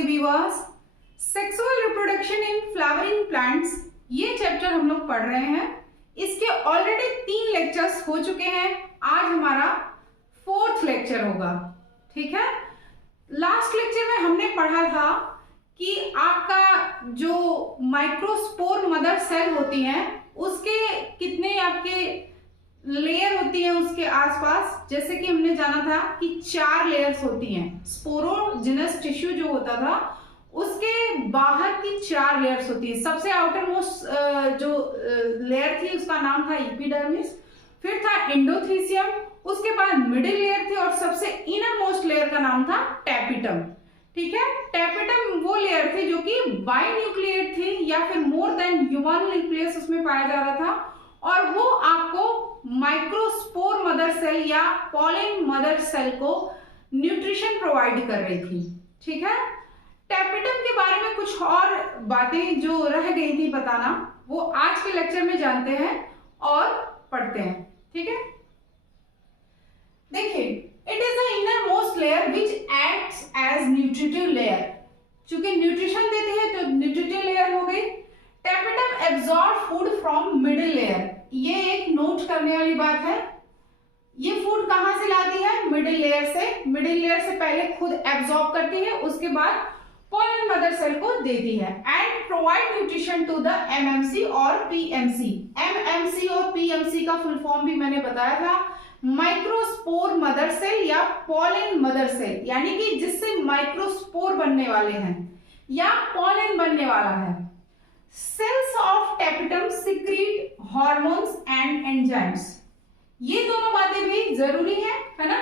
नमस्ते viewers. Sexual reproduction in flowering plants ये chapter हम लोग पढ़ रहे हैं। इसके ऑलरेडी 3 लेक्चर्स हो चुके हैं। आज हमारा 4th लेक्चर होगा। ठीक है, लास्ट लेक्चर में हमने पढ़ा था कि आपका जो माइक्रोस्पोर मदर सेल होती हैं उसके कितने आपके लेयर होती है उसके आसपास। जैसे कि हमने जाना था कि 4 लेयर्स होती हैं। स्पोरोजिनस टिश्यू जो होता था उसके बाहर की 4 लेयर्स होती है। सबसे आउटर मोस्ट जो लेयर थी उसका नाम था एपिडर्मिस, फिर था एंडोथीसियम, उसके बाद मिडिल लेयर थी और सबसे इनर मोस्ट लेयर का नाम था टैपिटम। ठीक है, टैपिटम वो लेयर थी जो कि बाइन्यूक्लिएट थी या फिर मोर देन वन न्यूक्लियस उसमें पाया जा रहा था और वो आपको माइक्रोस्पोर मदर सेल या पॉलन मदर सेल को न्यूट्रिशन प्रोवाइड कर रही थी। ठीक है, टैपिटम के बारे में कुछ और बातें जो रह गई थी बताना वो आज के लेक्चर में जानते हैं और पढ़ते हैं। ठीक है, देखिए, it is the innermost layer which acts as nutritive layer. चूंकि न्यूट्रिशन देती है तो न्यूट्रिटिव लेयर हो गई। Tapetum absorb food from middle layer. ये एक नोट करने वाली बात है। ये फूड कहां से लाती है? मिडिल लेयर से। मिडिल लेयर से पहले खुद एब्जॉर्ब करती है, उसके बाद पॉलन मदर सेल को देती है and provide nutrition to the MMC और पीएमसी। एमएमसी और पीएमसी का फुल फॉर्म भी मैंने बताया था, माइक्रोस्पोर मदर सेल या पॉलन मदर सेल, यानी कि जिससे माइक्रोस्पोर बनने वाले हैं या पॉलन बनने वाला है। Cells of tapetum secrete hormones and enzymes. ये दोनों बातें भी जरूरी है ना।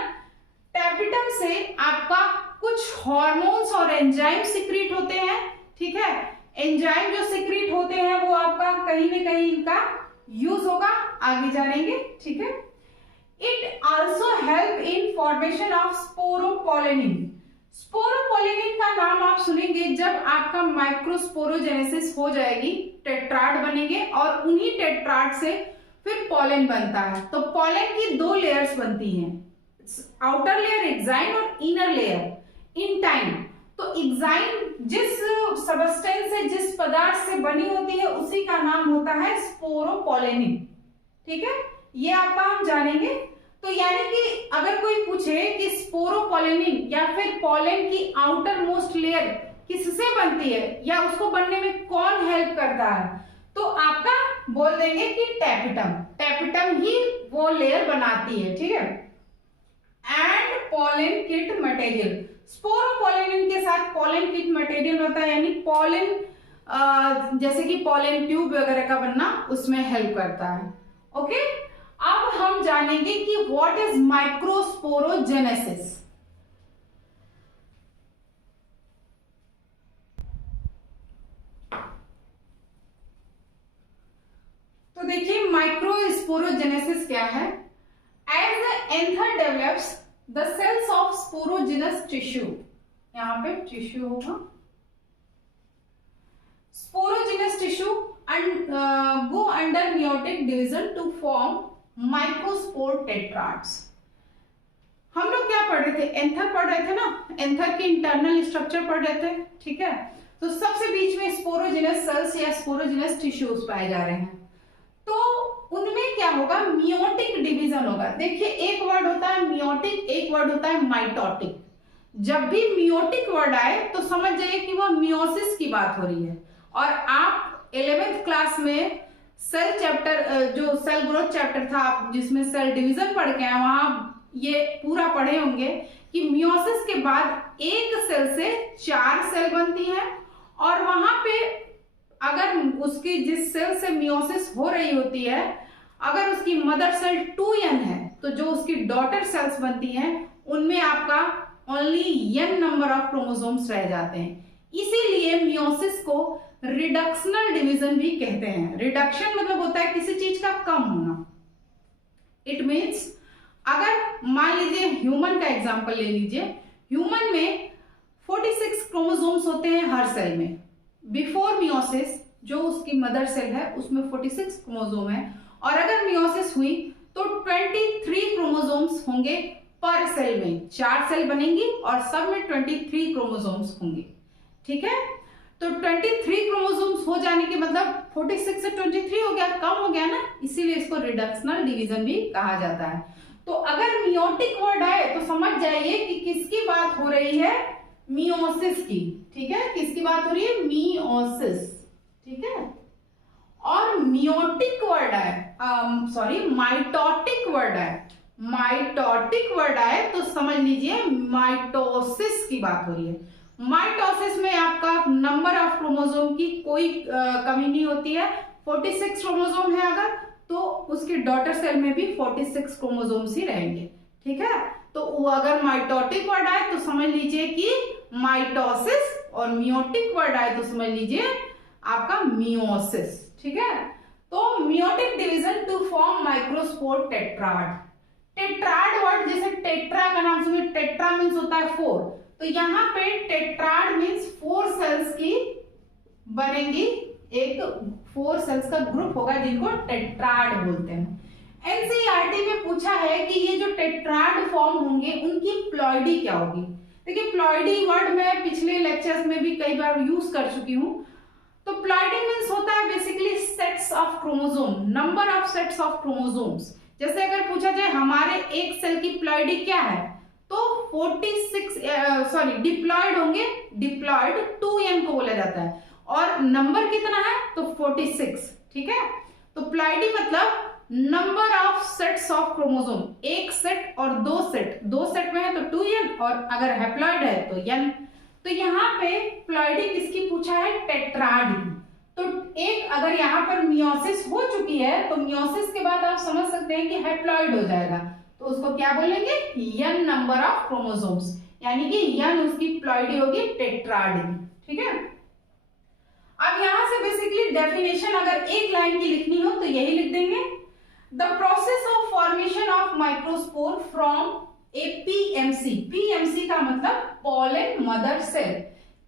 टैपिटम से आपका कुछ हॉर्मोन्स और एंजाइम सिक्रीट होते हैं। ठीक है, एंजाइम जो सिक्रीट होते हैं वो आपका कहीं ना कहीं इनका यूज होगा, आगे जानेंगे। ठीक है, it also help in formation of sporopollenin. Sporopollenin का नाम आप सुनेंगे जब आपका माइक्रोस्पोरोजेनेसिस हो जाएगी, टेट्राड बनेंगे और उन्हीं टेट्राड से फिर पॉलन बनता है। तो पॉलन की 2 लेयर्स बनती हैं, आउटर लेयर एक्साइन और इनर लेयर इंटाइन। तो एक्साइन जिस सबस्टेंस से, जिस पदार्थ से बनी होती है उसी का नाम होता है स्पोरोपोलेनिन। ठीक है, ये आपका हम जानेंगे। तो यानी कि अगर कोई पूछे कि स्पोरोपोलेनिन या फिर पॉलन की आउटर मोस्ट लेयर किससे बनती है या उसको बनने में कौन हेल्प करता है, तो आपका बोल देंगे कि टैपिटम। टैपिटम ही वो लेयर बनाती है। ठीक है, and pollen kit material. Sporopollenin के साथ पॉलन किट मटेरियल होता है, यानी पॉलन जैसे कि पॉलन ट्यूब वगैरह का बनना उसमें हेल्प करता है। ओके, अब हम जानेंगे कि व्हाट इज माइक्रोस्पोरोजेनेसिस। तो देखिए, माइक्रोस्पोरोजेनेसिस क्या है? As the anther develops the cells of sporogenous tissue, यहां पे टिश्यू होगा, sporogenous tissue go under meiotic division to form microspore tetrads। हम लोग क्या पढ़ रहे थे? एंथर पढ़ रहे थे ना, एंथर के इंटरनल स्ट्रक्चर पढ़ रहे थे। ठीक है, तो सबसे बीच में स्पोरोजिनस सेल्स या स्पोरोजिनस टिश्यूज पाए जा रहे हैं। तो उनमें क्या होगा? मियोटिक डिवीजन होगा। देखिए, एक वर्ड होता है मियोटिक, एक वर्ड होता है माइटोटिक। जब भी मियोटिक वर्ड आए तो समझ जाइए कि वह मियोसिस की बात हो रही है। और आप 11th क्लास में सेल चैप्टर, जो सेल ग्रोथ चैप्टर था जिसमें सेल डिवीजन पढ़ के आए, वहां ये पूरा पढ़े होंगे कि मियोसिस के बाद एक सेल से 4 सेल बनती है और वहां पे अगर उसकी जिस सेल से मियोसिस हो रही होती है, अगर उसकी मदर सेल 2n है तो जो उसकी डॉटर सेल्स बनती हैं उनमें आपका only n number of chromosomes रह जाते हैं। इसीलिए मियोसिस को रिडक्शनल डिवीजन भी कहते हैं। रिडक्शन मतलब होता है किसी चीज का कम होना। इट मीन्स, अगर मान लीजिए ह्यूमन का एग्जांपल ले लीजिए, ह्यूमन में 46 क्रोमोसोम्स होते हैं हर सेल में। बिफोर मियोसिस जो उसकी मदर सेल है उसमें 46 क्रोमोसोम है और अगर मियोसिस हुई तो 23 क्रोमोसोम्स होंगे पर सेल में। 4 सेल बनेंगी और सब में 23 क्रोमोसोम्स होंगे। ठीक है। तो 23 क्रोमोसोम्स हो जाने के मतलब 46 से 23 हो गया, कम हो गया ना, इसीलिए इसको रिडक्शनल डिवीजन भी कहा जाता है। तो अगर मियोटिक वर्ड आए तो समझ जाइए कि किसकी बात हो रही है, मियोसिस की। ठीक है, किसकी बात हो रही है, मियोसिस। ठीक है। और मियोटिक वर्ड आए, सॉरी माइटोटिक वर्ड आए, माइटोटिक वर्ड आए तो समझ लीजिए माइटोसिस की बात हो रही है। माइटोसिस में आपका नंबर ऑफ क्रोमोसोम की कोई कमी नहीं होती है। 46 क्रोमोसोम है अगर, तो उसके डॉटर सेल में भी 46 क्रोमोसोम्स ही रहेंगे। ठीक है। तो अगर माइटोटिक वर्ड आए तो समझ लीजिए कि माइटोसिस, और मियोटिक वर्ड आए तो समझ लीजिए आपका मियोसिस। ठीक है। तो meiotic division to form microspore tetrad. Tetrad word, जैसे टेट्रा का नाम सुनिए, टेट्रा मीन्स होता है 4, तो यहाँ पे टेट्राड मीन्स 4 सेल्स की बनेगी, एक 4 सेल्स का ग्रुप होगा जिनको टेट्राड बोलते हैं। एनसीईआरटी में पूछा है कि ये जो टेट्राड फॉर्म होंगे उनकी प्लॉइडी क्या होगी। देखिए प्लॉइडी वर्ड मैं पिछले लेक्चर्स में भी कई बार यूज कर चुकी हूँ। तो प्लॉइडी मीन्स होता है basically sets of chromosome, number of sets of chromosomes. जैसे अगर पूछा जाए हमारे एक सेल की प्लॉइडी क्या है, तो 46 डिप्लॉयड होंगे, डिप्लॉयड 2n को बोला जाता है, और नंबर कितना है तो 46। ठीक है। तो प्लॉइडी मतलब number of sets of chromosome, एक सेट और दो सेट में है तो 2n, और अगर हैप्लॉइड है तो n। तो यहाँ पे प्लॉइडी किसकी पूछा है, टेट्राड की। तो एक अगर यहाँ पर मियोसिस हो चुकी है तो मियोसिस के बाद आप समझ सकते हैं कि हैप्लॉइड हो जाएगा, तो उसको क्या बोलेंगे, n नंबर ऑफ क्रोमोसोम्स, यानी कि n उसकी प्लॉइडी होगी टेट्राड की। ठीक है। अब यहां से बेसिकली डेफिनेशन अगर एक लाइन की लिखनी हो तो यही लिख देंगे, the process of formation of microspore from A PMC. PMC का मतलब पॉलन मदर सेल।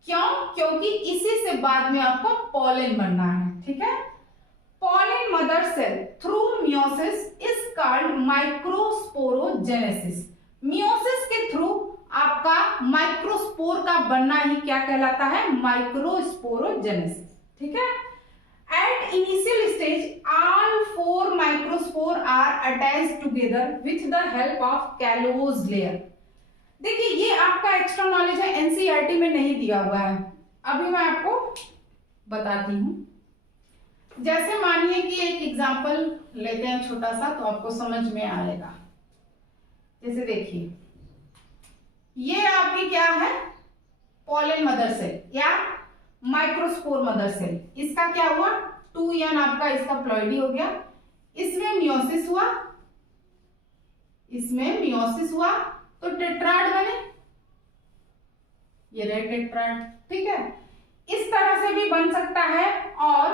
क्यों, क्योंकि इसी से बाद में आपको पॉलन बनना है। ठीक है। Pollen mother cell through meiosis is called microsporogenesis. Meiosis के थ्रू आपका माइक्रोस्पोर का बनना ही क्या कहलाता है, माइक्रोस्पोरोजेनेसिस। ठीक है। At initial stage, all 4 microspore are attached together with the help of callose layer. देखिए ये आपका एक्स्ट्रा नॉलेज है, एनसीईआरटी में नहीं दिया हुआ है, अभी मैं आपको बताती हूं। जैसे मानिए कि एक एग्जांपल लेते हैं छोटा सा, तो आपको समझ में आएगा। जैसे देखिए ये आपकी क्या है, पॉलन मदर सेल या माइक्रोस्पोर मदर सेल, इसका क्या हुआ 2n आपका इसका प्लॉइडी हो गया, इसमें मियोसिस हुआ, इसमें मियोसिस हुआ तो टेट्राड बने, ये रहे टेट्राड। ठीक है। इस तरह से भी बन सकता है और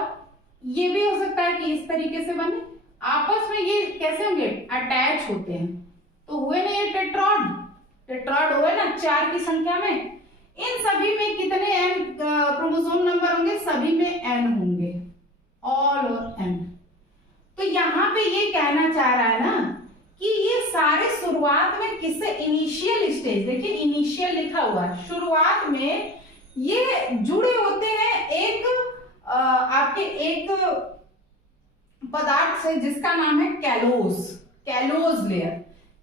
ये भी हो सकता है कि इस तरीके से बने, आपस में ये कैसे होंगे, अटैच होते हैं, तो हुए ना ये टेट्राड हुए ना 4 की संख्या में। इन सभी में कितने n क्रोमोसोम नंबर होंगे, सभी में n होंगे, ऑल और n। तो यहाँ पे ये कहना चाह रहा है ना कि ये सारे शुरुआत में किससे, इनिशियल स्टेज, देखिए इनिशियल लिखा हुआ है, शुरुआत में ये जुड़े होते हैं एक आपके एक पदार्थ से जिसका नाम है कैलोज लेयर।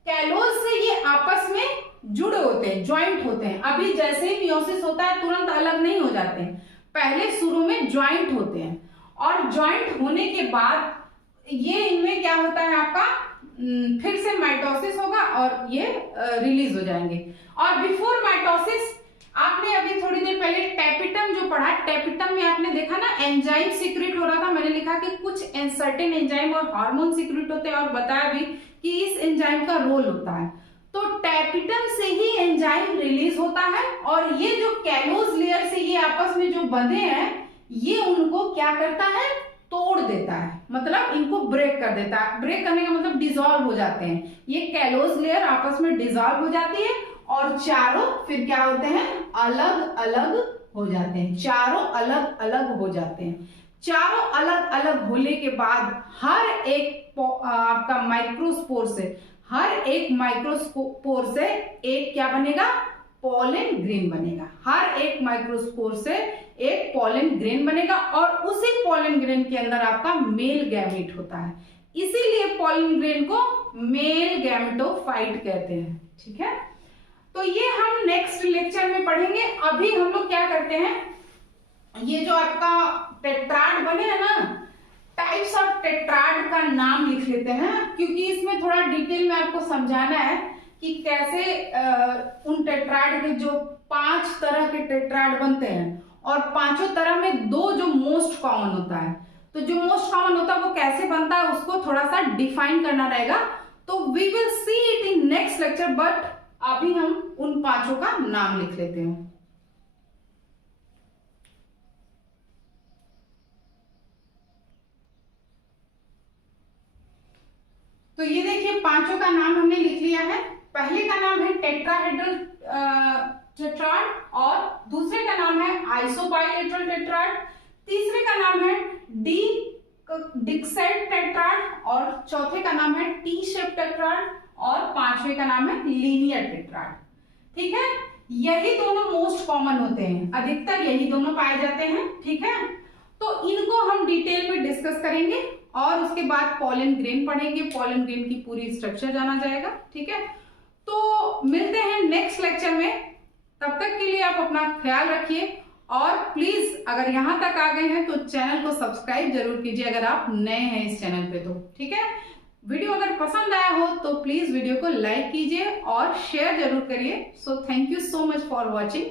कैलोज से ये आपस में जुड़े होते हैं, ज्वाइंट होते हैं। अभी जैसे ही मियोसिस होता है तुरंत अलग नहीं हो जाते हैं, पहले शुरू में ज्वाइंट होते हैं, और ज्वाइंट होने के बाद ये इनमें क्या होता है आपका फिर से माइटोसिस होगा और ये रिलीज हो जाएंगे। और बिफोर माइटोसिस आपने अभी थोड़ी देर पहले टेपिटम जो पढ़ा, टेपिटम में आपने देखा ना एंजाइम सीक्रेट हो रहा था, मैंने लिखा कि कुछ सर्टेन एंजाइम और हार्मोन सीक्रेट होते हैं, और बताया भी कि इस एंजाइम का रोल होता है। तो टेपिटम से ही एंजाइम रिलीज होता है, और ये जो कैलोज लेयर से ये आपस में जो बंधे हैं ये उनको क्या करता है, तोड़ देता है, मतलब इनको ब्रेक कर देता है। ब्रेक करने का मतलब डिसॉल्व हो जाते हैं, ये कैलोज लेयर आपस में डिसॉल्व हो जाती है और चारों फिर क्या होते हैं, अलग अलग हो जाते हैं, चारों अलग अलग हो जाते हैं। चारों अलग अलग होने के बाद हर एक आपका माइक्रोस्पोर से, हर एक माइक्रोस्पोर से एक क्या बनेगा, पॉलन ग्रेन बनेगा। हर एक माइक्रोस्पोर से एक पॉलन ग्रेन बनेगा और उसी पॉलन ग्रेन के अंदर आपका मेल गैमेट होता है, इसीलिए पॉलन ग्रेन को मेल गैमेटोफाइट कहते हैं। ठीक है, तो ये हम नेक्स्ट लेक्चर में पढ़ेंगे। अभी हम लोग क्या करते हैं, ये जो आपका टेट्राड बने है ना, टाइप्स ऑफ टेट्राड का नाम लिख लेते हैं, क्योंकि इसमें थोड़ा डिटेल में आपको समझाना है कि कैसे उन टेट्राड के जो 5 तरह के टेट्राड बनते हैं और पांचों तरह में 2 जो मोस्ट कॉमन होता है, तो जो मोस्ट कॉमन होता है वो कैसे बनता है उसको थोड़ा सा डिफाइन करना रहेगा। तो we will see it in next lecture, but अभी हम उन 5 का नाम लिख लेते हैं। तो ये देखिए 5 का नाम हमने लिख लिया है। पहले का नाम है टेट्राहेड्रल टेट्राड, और दूसरे का नाम है आइसोबाइलेटरल टेट्राड, तीसरे का नाम है डिक्सेट टेट्राड, और चौथे का नाम है टी शेप टेट्राड, और 5वें का नाम है लीनियर टेट्राड। ठीक है, यही दोनों मोस्ट कॉमन होते हैं, अधिकतर यही दोनों पाए जाते हैं। ठीक है, तो इनको हम डिटेल में डिस्कस करेंगे और उसके बाद पॉलन ग्रेन पढ़ेंगे, पॉलन ग्रेन की पूरी स्ट्रक्चर जाना जाएगा। ठीक है, तो मिलते हैं नेक्स्ट लेक्चर में, तब तक के लिए आप अपना ख्याल रखिए और प्लीज अगर यहां तक आ गए हैं तो चैनल को सब्सक्राइब जरूर कीजिए अगर आप नए हैं इस चैनल पे तो। ठीक है, वीडियो अगर पसंद आया हो तो प्लीज वीडियो को लाइक कीजिए और शेयर जरूर करिए। So thank you so much for watching.